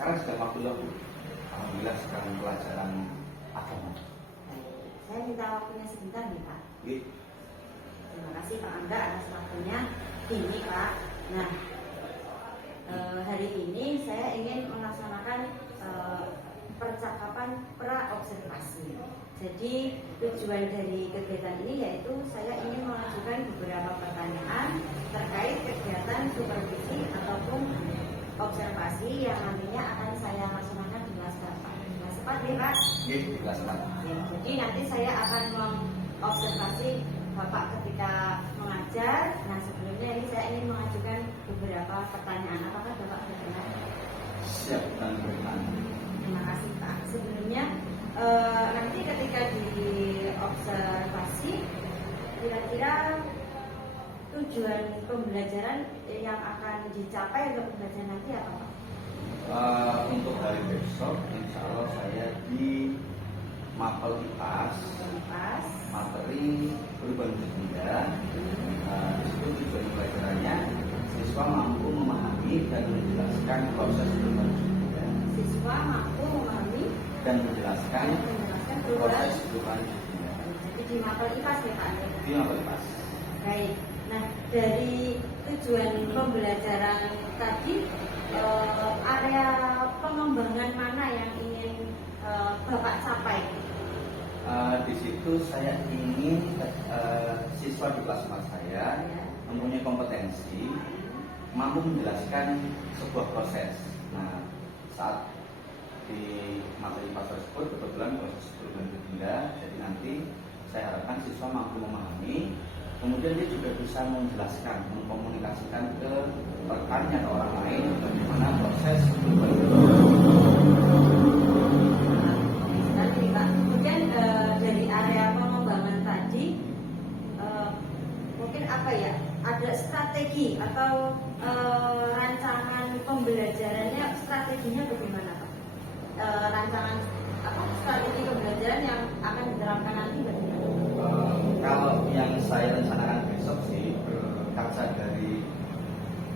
sekarang sudah waktunya Bu. Alhamdulillah sekarang pelajaran agama. Saya minta waktunya sebentar nih Pak. Iya. Terima kasih Pak Angga atas waktunya. Ini Pak. Nah, hari ini saya ingin melaksanakan percakapan pra-observasi. Jadi tujuan dari kegiatan ini yaitu saya ingin mengajukan beberapa pertanyaan terkait kegiatan supervisi ataupun observasi yang nantinya akan saya laksanakan di kelas Bapak. Kelas 4 nih Pak? Iya, di kelas 4. Ya, jadi nanti saya akan mengobservasi Bapak ketika mengajar. Nah sebelumnya ini saya ingin mengajukan beberapa pertanyaan. Apakah Bapak berkenan? Siap dan berkenan. Terima kasih Pak. Sebelumnya nanti ketika diobservasi, kira-kira tujuan pembelajaran yang akan dicapai untuk pembelajaran nanti apa Pak? Untuk hari besok, insya Allah saya di mapel IPAS, materi perubahan benda. Itu tujuan pelajarannya siswa mampu memahami dan menjelaskan proses perubahan benda. Siswa mampu memahami dan menjelaskan proses perubahan benda. Jadi di mapel IPAS ya Pak? Di mapel IPAS. Baik. Nah dari tujuan pembelajaran tadi, area pengembangan mana yang ingin Bapak capai? Di situ saya ingin siswa di kelas 4 saya mempunyai kompetensi mampu menjelaskan sebuah proses. Nah, saat di materi IPAS tersebut kebetulan proses perubahan benda, jadi nanti saya harapkan siswa mampu memahami, kemudian dia juga bisa menjelaskan, mengkomunikasikan ke rekannya atau orang lain bagaimana proses perubahan benda. Kemudian dari area pengembangan tadi, mungkin apa ya? Ada strategi atau rancangan pembelajarannya, strateginya bagaimana Pak? Rancangan strategi pembelajaran yang akan diterapkan nanti bagaimana? Kalau yang saya rencanakan besok sih, kaca dari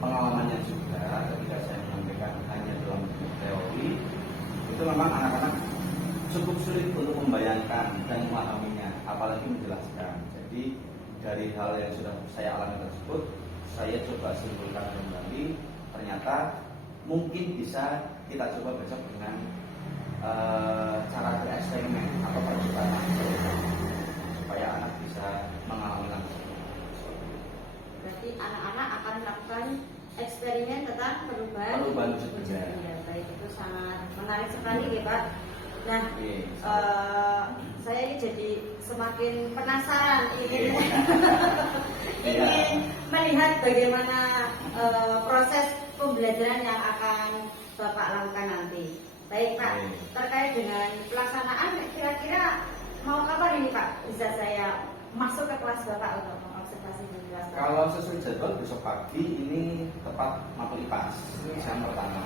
pengalamannya juga ketika saya menyampaikan hanya dalam teori, itu memang anak-anak cukup sulit untuk membayangkan dan memahaminya, apalagi menjelaskan. Jadi dari hal yang sudah saya alami tersebut, saya coba simpulkan kembali, ternyata mungkin bisa kita coba besok dengan cara bereksperimen atau percobaan supaya anak bisa mengalami langsung. Berarti anak-anak akan melakukan eksperimen tentang perubahan benda. Ya, baik, itu sangat menarik sekali ya Pak. Nah, saya ini jadi semakin penasaran ingin melihat bagaimana proses pembelajaran yang akan Bapak lakukan nanti. Baik Pak, terkait dengan pelaksanaan, kira-kira mau kapan ini Pak bisa saya masuk ke kelas Bapak untuk mengobservasi di kelas Bapak? Kalau sesuai jadwal besok pagi ini tepat mapel IPAS yang pertama.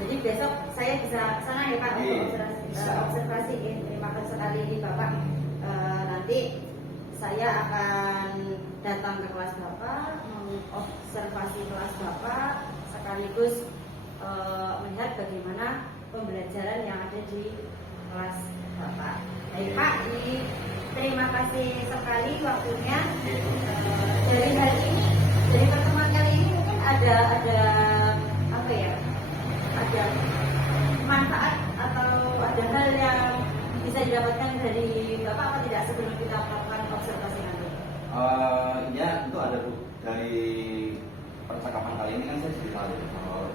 Jadi besok saya bisa ke sana ya Pak untuk observasi. Terima kasih sekali ini Bapak. Nanti saya akan datang ke kelas Bapak, mengobservasi kelas Bapak, sekaligus melihat bagaimana pembelajaran yang ada di kelas Bapak. Baik Pak, ini terima kasih sekali waktunya. Dari hari ini, dari pertemuan kali ini mungkin ada apa ya? Ada manfaat atau ada hal yang bisa didapatkan dari Bapak apa tidak sebelum kita melakukan observasi nanti? Ya itu ada Bu. Dari percakapan kali ini kan saya cerita kalau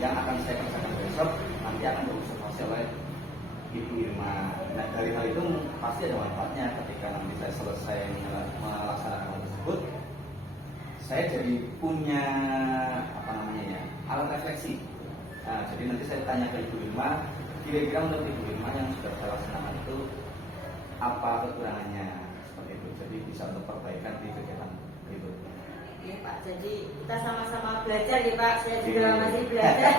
yang akan saya kerjakan besok nanti akan diobservasi oleh Ibu Irma. Nah dari hal itu pasti ada manfaatnya ketika nanti saya selesai melaksanakan hal tersebut. Saya jadi punya alat refleksi. Nah, jadi nanti saya tanya ke Ibu Irma, kira-kira menurut Ibu Irma yang sudah saya laksanakan itu apa kekurangannya seperti itu. Jadi bisa untuk perbaikan di kegiatan berikutnya. Iya Pak, jadi kita sama-sama belajar ya Pak. Saya juga masih belajar.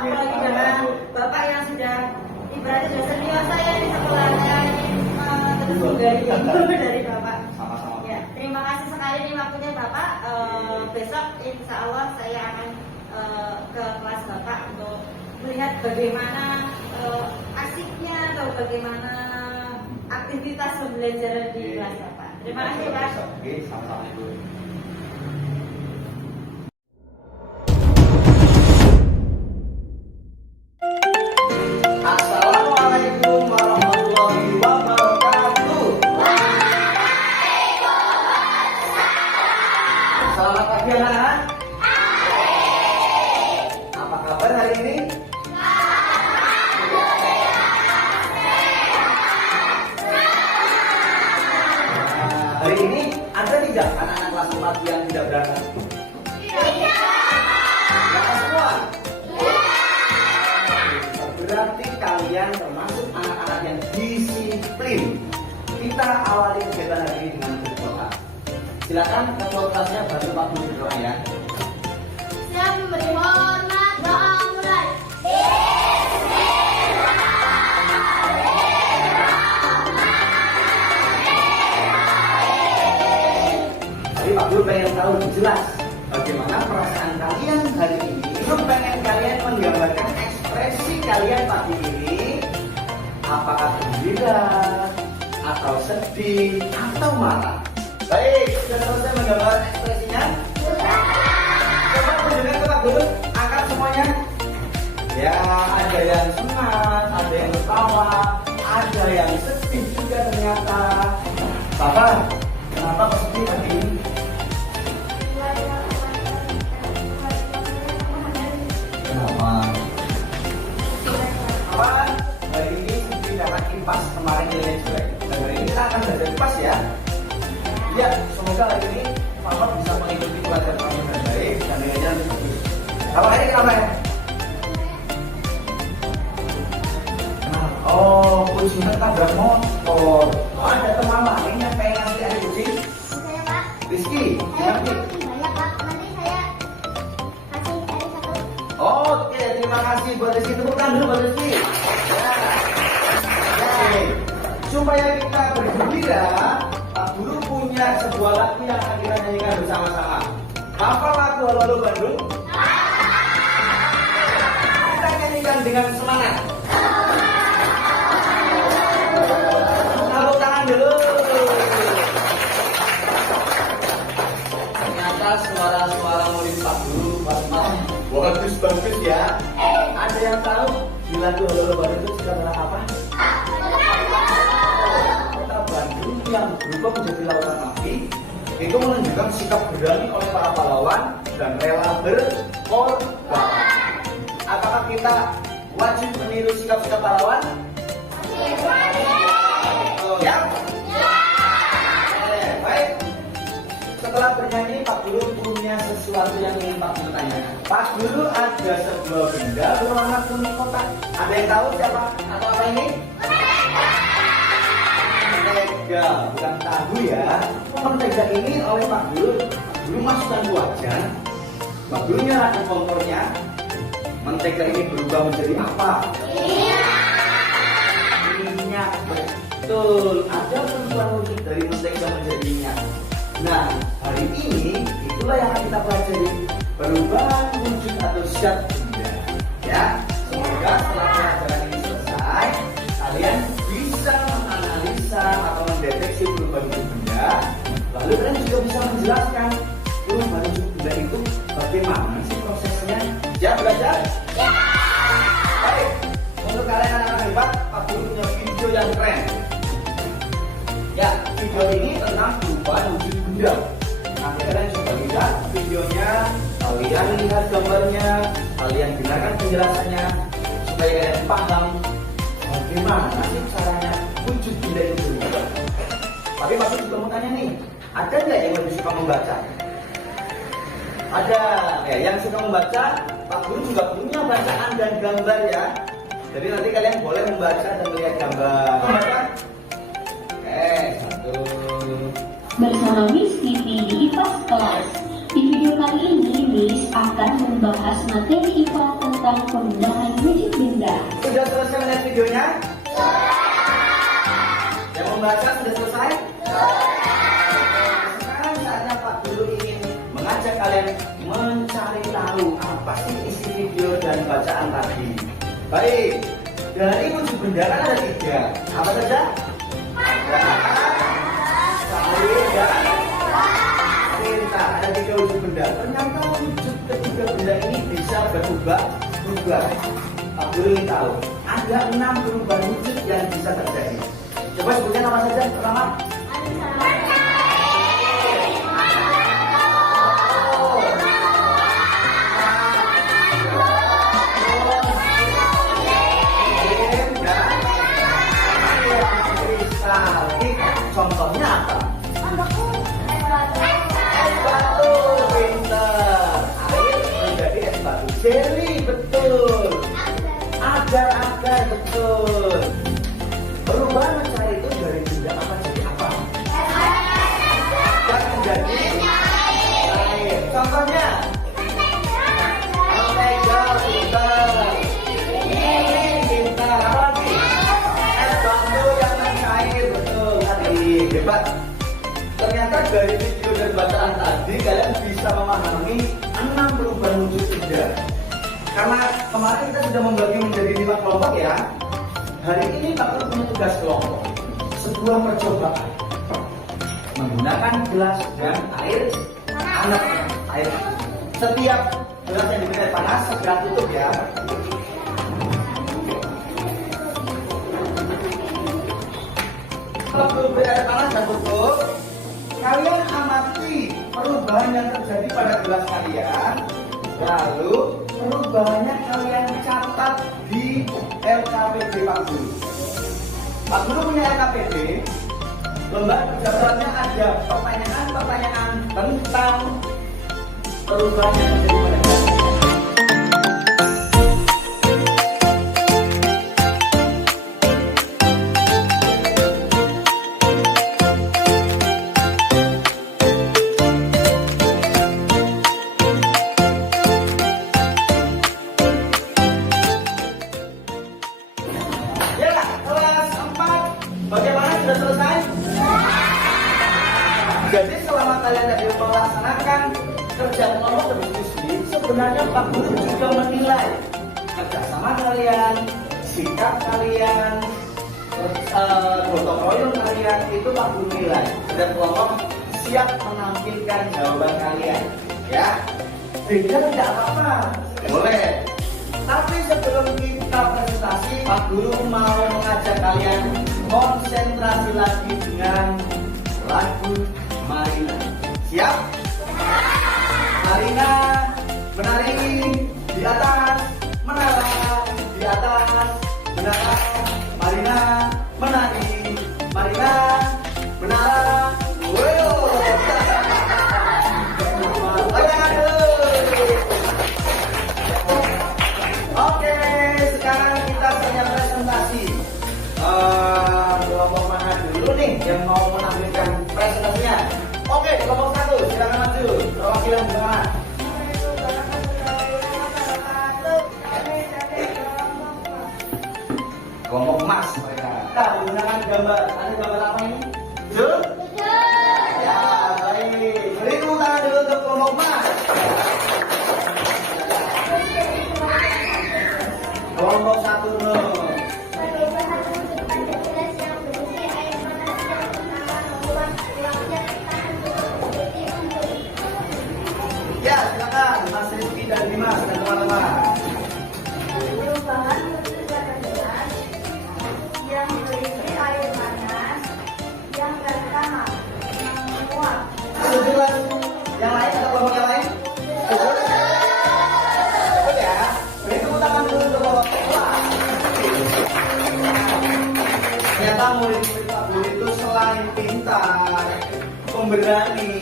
Apalagi dengan Bapak yang sudah ibaratnya sudah senior saya di sekolahnya, terus menggali ilmu dari Bapak. Sama-sama. Ya, terima kasih sekali nih waktunya Bapak. Besok insya Allah saya akan ke kelas Bapak untuk melihat bagaimana asiknya atau bagaimana aktivitas pembelajaran di kelas Bapak. Terima kasih Pak. Oke, sama-sama Ibu. Assalamualaikum warahmatullahi wabarakatuh. Selamat pagi anak-anak. Apa kabar hari ini? Hari ini ada tidak anak-anak kelas 4 yang tidak berangkat? Berangkat semua? Berarti kalian termasuk anak-anak yang disiplin. Kita awali kegiatan hari ini dengan berdoa. Silakan ketua kelasnya bantu Pak Guru berdoa ya. Saya memberi hormat, doa mulai. Tapi Pak Guru pengen tahu jelas bagaimana perasaan kalian hari ini. Itu pengen kalian menggambarkan ekspresi kalian pagi ini. Apakah gembira, atau sedih, atau marah? Baik, sudah selesai menggambar ekspresinya? Coba tunjukkan ke Pak Guru, angkat semuanya. Ya, ada yang senang, ada yang ketawa, ada yang sedih juga ternyata. Bapak, kenapa kok sedih pagi ini? Kenapa? Apa? Hari ini sedih karena kipas kemarin nilai jelek. Dan hari ini kita akan belajar kipas ya. Ya, semoga hari ini Papa bisa mengikuti pelajaran kami dengan baik dan nilainya lebih bagus. Apa ini kenapa ya? Kenapa? Oh, kucingnya tabrak motor. Oh, ada teman lain yang pengen ngasih air kucing? Saya Pak. Rizky, Saya nanti. banyak Pak. Nanti saya kasih air satu. Oke, terima kasih buat Rizky. Tepuk tangan dulu buat Rizky. Ya. Oke. Supaya kita bergembira, Pak Guru punya sebuah lagu yang akan kita nyanyikan bersama-sama. Hafal lagu Halo Halo Bandung? Kita nyanyikan dengan semangat. Tepuk tangan dulu. Ternyata suara-suara murid Pak Guru bagus ya. Ada yang tahu di lagu Halo Halo Bandung itu sudah tentang apa? Kota Bandung yang berubah menjadi lautan api itu menunjukkan sikap berani oleh para pahlawan dan rela berkorban. Apakah kita wajib meniru sikap-sikap pahlawan? Ya? Baik. Setelah bernyanyi, Pak Guru punya sesuatu yang ingin Pak Guru tanyakan. Pak Guru, ada sebuah benda berwarna kuning kotak. Ada yang tahu siapa atau apa ini? Mentega, bukan tahu ya. Mentega ini oleh Pak Guru masukkan ke wajan. Pak Guru nyalakan kompornya. Mentega ini berubah menjadi apa? Minyak. Betul. Ada perubahan wujud dari mentega menjadi minyak. Nah, hari ini itulah yang akan kita pelajari, perubahan wujud atau zat benda. Ya, semoga setelah pelajaran ini selesai, kalian bisa menganalisa atau mendeteksi perubahan wujud benda. Lalu kalian juga bisa menjelaskan perubahan wujud benda itu bagaimana sih prosesnya. Siap belajar? Ya. Baik, untuk kalian anak-anak hebat, Pak Guru punya video yang keren. Ya, video ini tentang perubahan wujud benda. Nanti kalian coba lihat videonya, kalian lihat gambarnya, kalian dengarkan penjelasannya supaya kalian paham bagaimana sih caranya wujud benda itu berubah. Tapi Pak Guru juga mau tanya nih, ada nggak yang lebih suka membaca? Ada, ya, yang suka membaca, Pak Guru juga punya bacaan dan gambar ya. Jadi nanti kalian boleh membaca dan melihat gambar. Satu. Bersama Miss TV di IPA Kelas. Di video kali ini, Miss akan membahas materi IPA tentang perubahan wujud benda. Sudah selesai melihat videonya? Yang membaca sudah selesai? Sekarang saatnya Pak Guru ingin mengajak kalian mencari tahu apa sih Baik, dari wujud benda kan ada 3. Apa saja? Ada salib dan tinta. Ada 3 wujud benda. Ternyata wujud ketiga benda ini bisa berubah. Pak Guru ingin tahu, ada 6 perubahan wujud yang bisa terjadi. Coba sebutkan nama saja. Pertama, contohnya apa? Es batu, pinter. Air menjadi es batu. Jelly, betul. Agar-agar, betul. Perubahan mencari itu dari benda apa jadi apa? Dan menjadi air. Contohnya? Omega, pinter. Pinter. Apa lagi? Es batu yang mencair, betul. Hebat. Ternyata dari video dan bacaan tadi kalian bisa memahami 6 perubahan wujud benda. Karena kemarin kita sudah membagi menjadi 5 kelompok ya. Hari ini Pak Guru punya tugas kelompok. Sebuah percobaan menggunakan gelas dan air hangat. Setiap gelas yang diberi air panas segera tutup ya. Kalau berada panas dan tutup, kalian amati perubahan yang terjadi pada gelas kalian. Lalu perubahannya kalian catat di LKPD Pak Guru. Pak Guru punya LKPD. Lembar penjelasannya ada pertanyaan-pertanyaan tentang perubahan yang terjadi pada gelas. Bagaimana, sudah selesai? Jadi selama kalian tadi melaksanakan kerja kelompok dan diskusi, sebenarnya Pak Guru juga menilai kerjasama kalian, sikap kalian, gotong royong kalian, itu Pak Guru nilai. Dan kelompok siap menampilkan jawaban kalian. Ya, beda tidak apa-apa, boleh. Tapi sebelum kita presentasi, Pak Guru mau mengajak kalian konsentrasi lagi dengan lagu Marina. Siap? Marina menari di atas menara, di atas menara. Marina menari, Marina menara. Wow. Oke, sekarang kita saja presentasi. Kelompok mana dulu nih yang mau menampilkan presentasinya? Oke, kelompok 1, silakan maju. Perwakilan di mana? Kelompok emas mereka. Kita menggunakan gambar. Ada gambar apa ini? Betul? Ya, baik. Beri tepuk tangan dulu untuk kelompok emas. Kelompok 1 dulu. Ya, silakan Mas Rizky dan Dimas dan teman-teman. Perubahan wujud gelas yang berisi air panas yang pertama menguap. Sejelas yang lain atau kelompok yang lain? Betul ya? Beri tepuk tangan dulu untuk kelompok kelas. Ternyata murid-murid Pak Guru itu selain pintar, pemberani,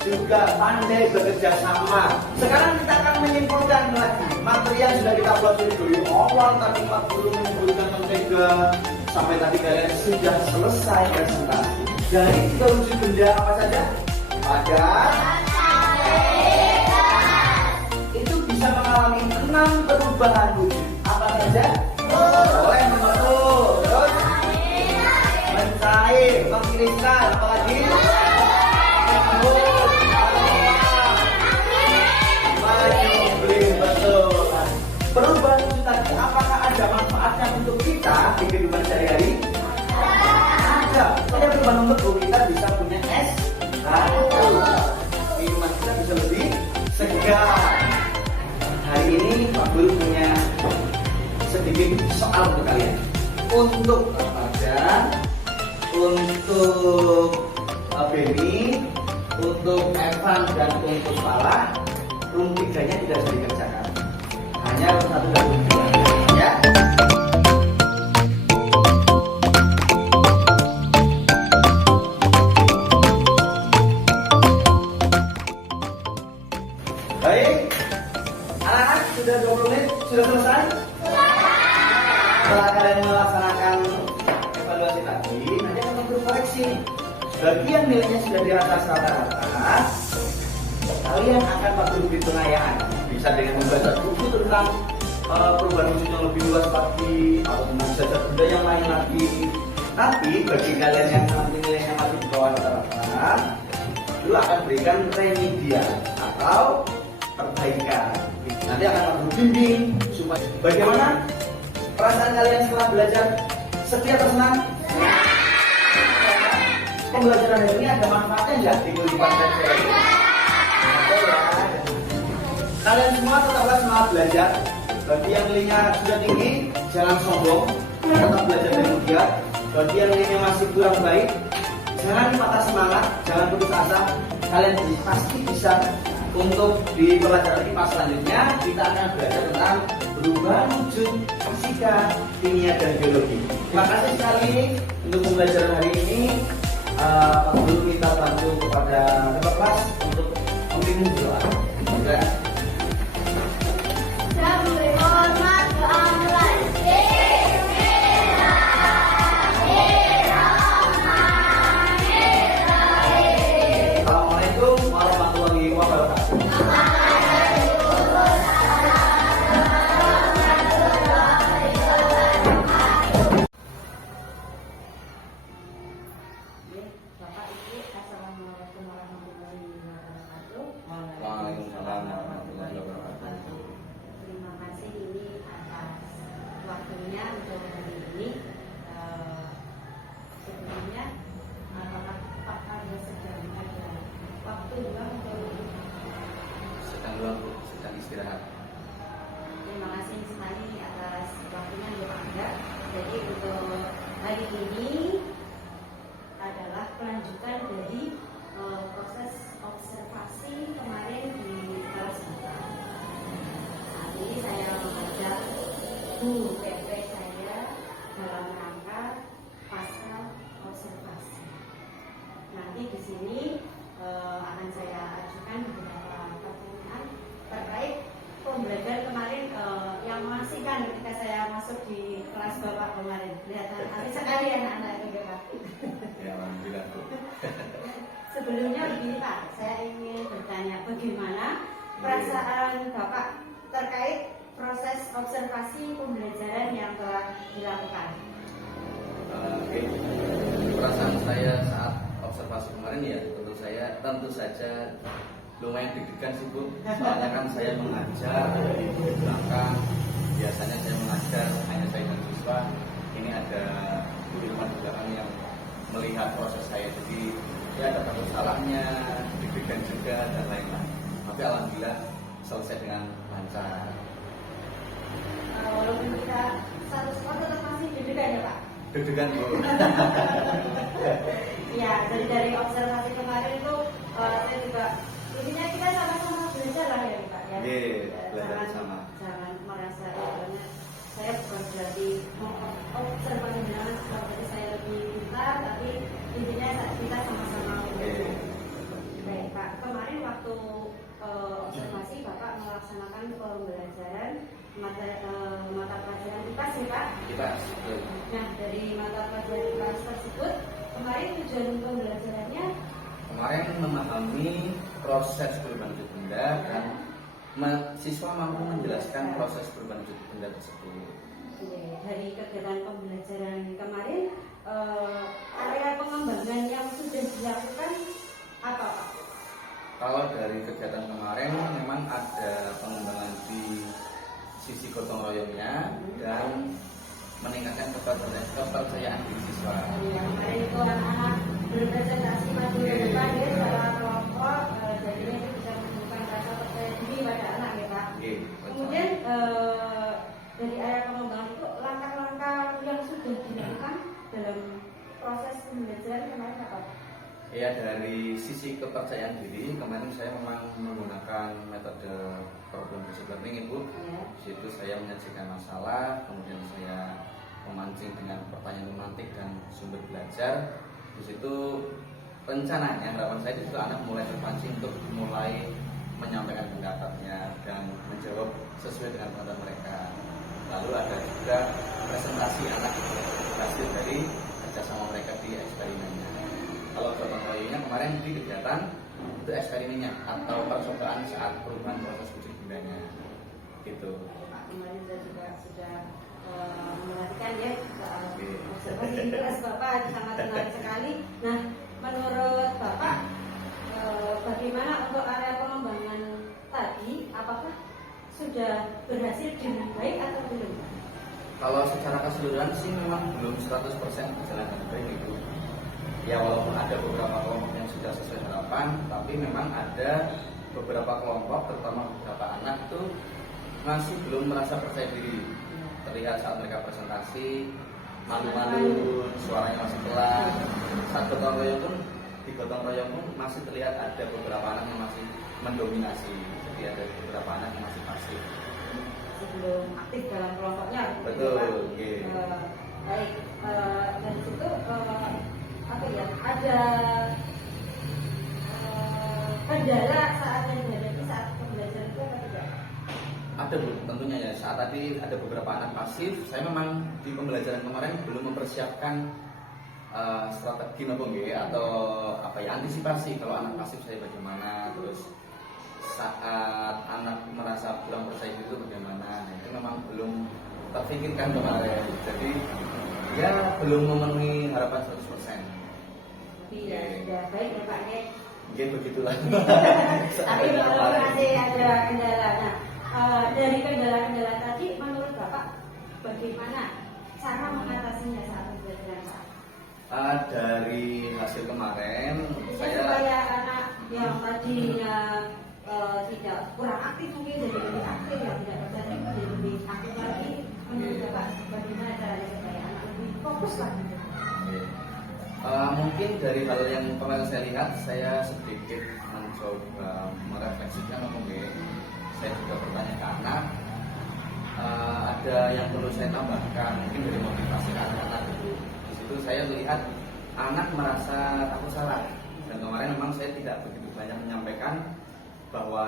juga pandai bekerja sama. Sekarang kita akan menyimpulkan lagi materi yang sudah kita buat dari awal. Tadi Pak Guru menyimpulkan mentega, sampai tadi kalian sudah selesai presentasi. Dari 3 wujud benda apa saja? Ada itu bisa mengalami 6 perubahan wujud. Apa saja? Boleh membentuk, terus mencair, mengkristal, apalagi perubahan wujud tadi apakah ada Ya, hari ini Pak Guru punya sedikit soal untuk kalian. Untuk Raja, untuk Beni, untuk Evan dan untuk Salah, room 3-nya tidak bisa dikerjakan. Hanya room 1 dan room 2. Ya. Baik, anak-anak sudah 20 menit sudah selesai. Setelah kalian melaksanakan evaluasi tadi, nanti akan berkoreksi. Bagian nilainya sudah di atas rata-rata, kalian akan pakai bukti pengayaan. Bisa dengan membaca buku tentang perubahan wujud yang lebih luas lagi, atau membaca benda yang lain lagi. Tapi bagi kalian yang nanti nilainya masih di bawah rata-rata, itu akan berikan remedial atau perbaikan. Nanti akan aku bimbing supaya bagaimana perasaan kalian setelah belajar, setia atau senang? Pembelajaran hari ini ada manfaatnya nggak di kehidupan saya? Kalian semua tetaplah semangat belajar. Bagi yang nilainya sudah tinggi, jangan sombong, tetap belajar dengan giat. Bagi yang nilainya masih kurang baik, jangan patah semangat, jangan putus asa. Kalian pasti bisa. Untuk di pelajaran IPA selanjutnya, kita akan belajar tentang perubahan wujud fisika, kimia, dan biologi. Terima kasih sekali untuk pembelajaran hari ini. Pak Guru minta bantu kepada ketua kelas untuk memimpin doa. Hormat doa mulai. Assalamualaikum warahmatullahi wabarakatuh. Bapak Ibu, Assalamualaikum warahmatullahi wabarakatuh. Waalaikumsalam warahmatullahi wabarakatuh. Terima kasih ini atas waktunya untuk hari ini. Sebelumnya, apakah Pak ada sedang ada waktu luang untuk Sedang luang, Bu, sedang istirahat. terima kasih sekali atas waktunya untuk Anda. Jadi untuk hari ini adalah kelanjutan dari proses observasi kemarin di kelas kita. Saat ini saya mengajak Bu PP saya dalam rangka pasca observasi. Nanti di sini akan saya ajukan beberapa pertanyaan terkait pembelajaran kemarin yang mengasihkan ketika saya masuk di kelas Bapak kemarin. Kelihatan asik sekali anak-anak itu Bapak. Ya, alhamdulillah, Bu. Sebelumnya begini Pak, saya ingin bertanya bagaimana perasaan Bapak terkait proses observasi pembelajaran yang telah dilakukan. Oke. Perasaan saya saat observasi kemarin ya tentu saja lumayan deg-degan sih, Bu. Soalnya kan saya mengajar di belakang. Biasanya saya mengajar hanya saya dan siswa. Ini ada guru di belakang yang melihat proses saya, jadi ya ada takut salahnya, deg-degan juga dan lain-lain. Tapi alhamdulillah selesai dengan lancar. Walaupun kita satu sekolah tetap masih deg-degan ya Pak? Deg-degan, Bu. Ya, dari observasi kemarin itu saya juga intinya kita sama-sama belajar lah ya Pak ya. Iya, belajar sama. Jangan merasa banyak saya bukan berarti observasi dengan seperti saya lebih pintar, tapi intinya kita sama-sama belajar. Baik Pak, kemarin waktu observasi Bapak melaksanakan pembelajaran mata pelajaran IPAS ya Pak? IPAS, betul. Nah, dari mata pelajaran IPAS tersebut, kemarin tujuan pembelajarannya Kemarin memahami proses perubahan wujud benda dan siswa mampu menjelaskan proses perubahan wujud benda tersebut. dari kegiatan pembelajaran kemarin, area pengembangan yang sudah dilakukan apa Pak? Kalau dari kegiatan kemarin memang ada pengembangan di sisi gotong royongnya dan meningkatkan kepercayaan diri siswa. Yang kemarin itu anak-anak berpresentasi maju ke depan ya secara kelompok, jadinya itu bisa menunjukkan rasa percaya diri Pak sisi kepercayaan diri, kemarin saya memang menggunakan metode problem based learning, Ibu. Ya. Di situ saya menyajikan masalah, kemudian saya memancing dengan pertanyaan romantik dan sumber belajar. Di situ rencananya harapan saya di situ anak mulai terpancing untuk mulai menyampaikan pendapatnya dan menjawab sesuai dengan pendapat mereka. Lalu ada juga presentasi anak hasil dari kerjasama mereka di eksperimennya. Kalau gotong royongnya kemarin di kegiatan itu eksperimennya atau percobaan saat perubahan proses wujud bendanya, gitu. Pak, kemarin saya juga sudah memperhatikan ya soal observasi di kelas Bapak sangat menarik sekali. Nah, menurut Bapak bagaimana untuk area pengembangan tadi? Apakah sudah berhasil dengan baik atau belum? Kalau secara keseluruhan sih memang belum 100% berjalan dengan baik, Ibu. Ya walaupun ada beberapa kelompok yang sudah sesuai harapan, tapi memang ada beberapa kelompok, terutama beberapa anak itu masih belum merasa percaya diri. Terlihat saat mereka presentasi malu-malu, suaranya masih pelan. Saat gotong royong pun di gotong royong pun masih terlihat ada beberapa anak yang masih mendominasi. Jadi ada beberapa anak yang masih pasif. Sebelum aktif dalam kelompoknya. Betul. Pak. Okay. Baik. Dan di situ apa ya? Ada kendala saat yang dihadapi saat pembelajaran itu apa tidak? Ada, Bu, tentunya ya. Saat tadi ada beberapa anak pasif, saya memang di pembelajaran kemarin belum mempersiapkan strategi atau apa ya, antisipasi kalau anak pasif saya bagaimana, terus saat anak merasa kurang percaya diri itu bagaimana. Nah, itu memang belum terpikirkan kemarin. Jadi ya belum memenuhi harapan 100%. Iya, sudah baik ya Pak ya. Mungkin begitulah. Tapi kalau masih ada kendala, nah dari kendala-kendala tadi, menurut Bapak bagaimana cara mengatasinya saat pembelajaran Pak? Dari hasil kemarin, Supaya anak yang tadinya tidak kurang aktif mungkin jadi lebih aktif, yang tidak percaya diri jadi lebih aktif lagi. Menurut Bapak bagaimana caranya supaya anak lebih fokus lagi? Mungkin dari hal yang kemarin saya lihat, saya sedikit mencoba merefleksikan saya juga bertanya ke anak, ada yang perlu saya tambahkan mungkin dari motivasi anak-anak itu. Di situ saya melihat anak merasa takut salah, dan kemarin memang saya tidak begitu banyak menyampaikan bahwa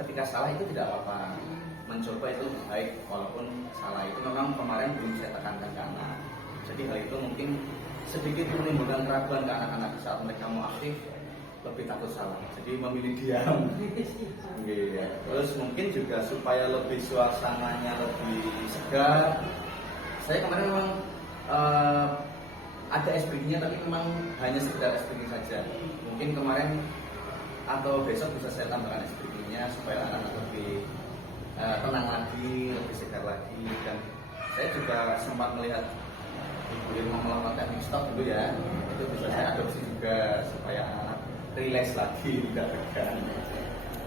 ketika salah itu tidak apa-apa, mencoba itu baik walaupun salah. Itu memang kemarin belum saya tekankan ke anak. Jadi hal itu mungkin sedikit menimbulkan keraguan ke anak-anak saat mereka mau aktif, lebih takut salah, jadi memilih diam. Terus mungkin juga supaya lebih suasananya lebih segar, saya kemarin memang ada SPG-nya, tapi memang hanya sekedar SPG saja. Mungkin kemarin atau besok bisa saya tambahkan SPG-nya supaya anak-anak lebih tenang lagi, lebih segar lagi. Dan saya juga sempat melihat Ibu Irma melakukan teknik stop dulu ya, itu bisa saya adopsi juga supaya anak relax lagi, tidak tegang.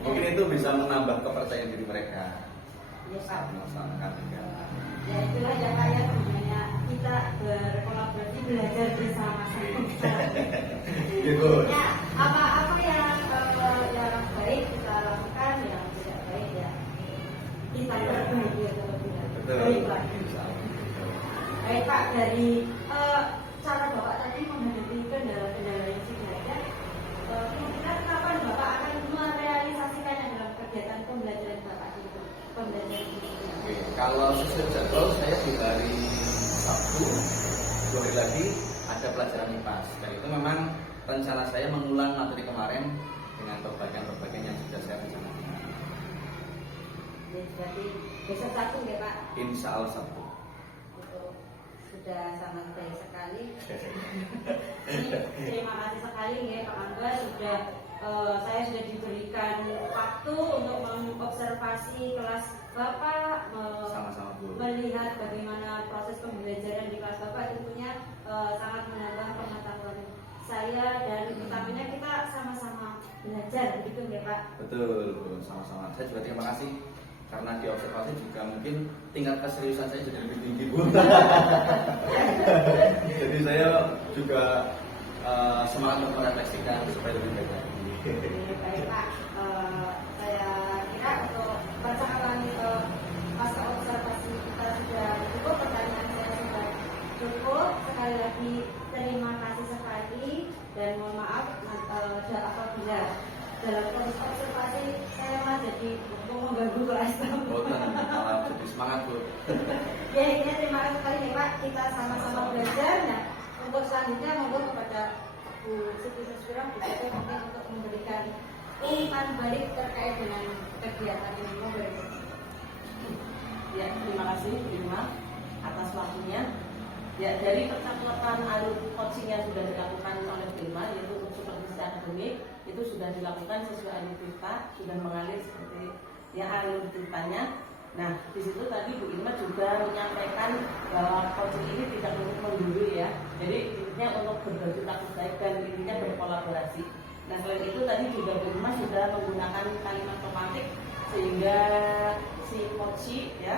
Mungkin itu bisa menambah kepercayaan diri mereka. Ya Pak. Melaksanakan Ya itulah ya Pak ya, sebenarnya kita berkolaborasi belajar bersama-sama. Gitu. Ya apa yang baik kita lakukan, yang tidak baik ya kita perbaiki terlebih dahulu. Baik Pak. Baik Pak, dari cara Bapak tadi menghadapi kendala-kendala yang sudah ada, kemungkinan kapan Bapak akan merealisasikannya dalam kegiatan pembelajaran Bapak itu? Oke, kalau sesuai jadwal saya di hari Sabtu 2 hari lagi ada pelajaran IPAS. Dan itu memang rencana saya mengulang materi kemarin dengan perbaikan-perbaikan yang sudah saya rencanakan. Jadi besok Sabtu ya Pak? Insya Allah Sabtu. Sudah sangat baik sekali. Terima kasih sekali ya Pak Angga, saya sudah diberikan waktu untuk mengobservasi kelas Bapak, Sama-sama Bu. melihat bagaimana proses pembelajaran di kelas Bapak. Tentunya sangat menambah pengetahuan saya, dan utamanya kita sama-sama belajar gitu ya Pak. Betul, sama-sama. Saya juga terima kasih karena di observasi juga mungkin tingkat keseriusan saya jadi lebih tinggi Bu. Jadi saya juga semangat untuk merefleksikan supaya lebih baik lagi. Baik Pak, saya kira untuk percakapan pasca observasi kita sudah cukup, pertanyaan saya sudah cukup. Sekali lagi terima kasih sekali dan mohon maaf apabila dalam proses observasi saya malah jadi mengganggu kelas. Malah jadi semangat Bu. Ya, ini terima kasih sekali nih Pak, kita sama-sama belajar. Nah, untuk selanjutnya monggo kepada Bu Siti Suspira mungkin untuk memberikan umpan balik terkait dengan kegiatan ini. Monggo. Ya, terima kasih Bima atas waktunya. Ya, dari percakapan alur coaching yang sudah dilakukan oleh Bima, yaitu untuk supervisi akademik, itu sudah dilakukan sesuai alur cerita, sudah mengalir seperti ya alur ceritanya. Nah, di situ tadi Bu Irma juga menyampaikan bahwa coaching ini tidak untuk menggurui ya. Jadi intinya untuk berbagi takut baik dan intinya berkolaborasi. Nah, selain itu tadi juga Bu Irma sudah menggunakan kalimat romantik sehingga si coach ya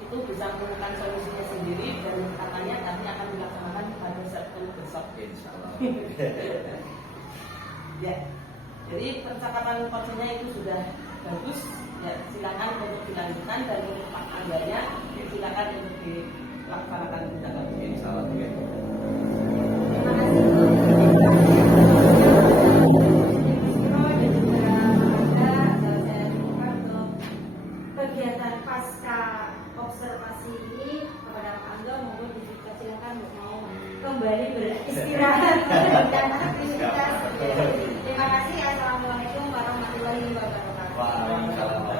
itu bisa menemukan solusinya sendiri dan katanya nanti akan dilaksanakan pada September besok. Insyaallah. Ya, jadi percakapan coachingnya itu sudah bagus. Ya, silakan untuk dilanjutkan dan untuk Pak Angganya silakan untuk dilaksanakan tindak lanjut. Insyaallah. Terima kasih Bu. Kegiatan pasca observasi ini kepada Pak Angga mohon dipersilakan mau kembali beristirahat dan aktivitas. Terima kasih. Assalamualaikum warahmatullahi wabarakatuh. Waalaikumsalam.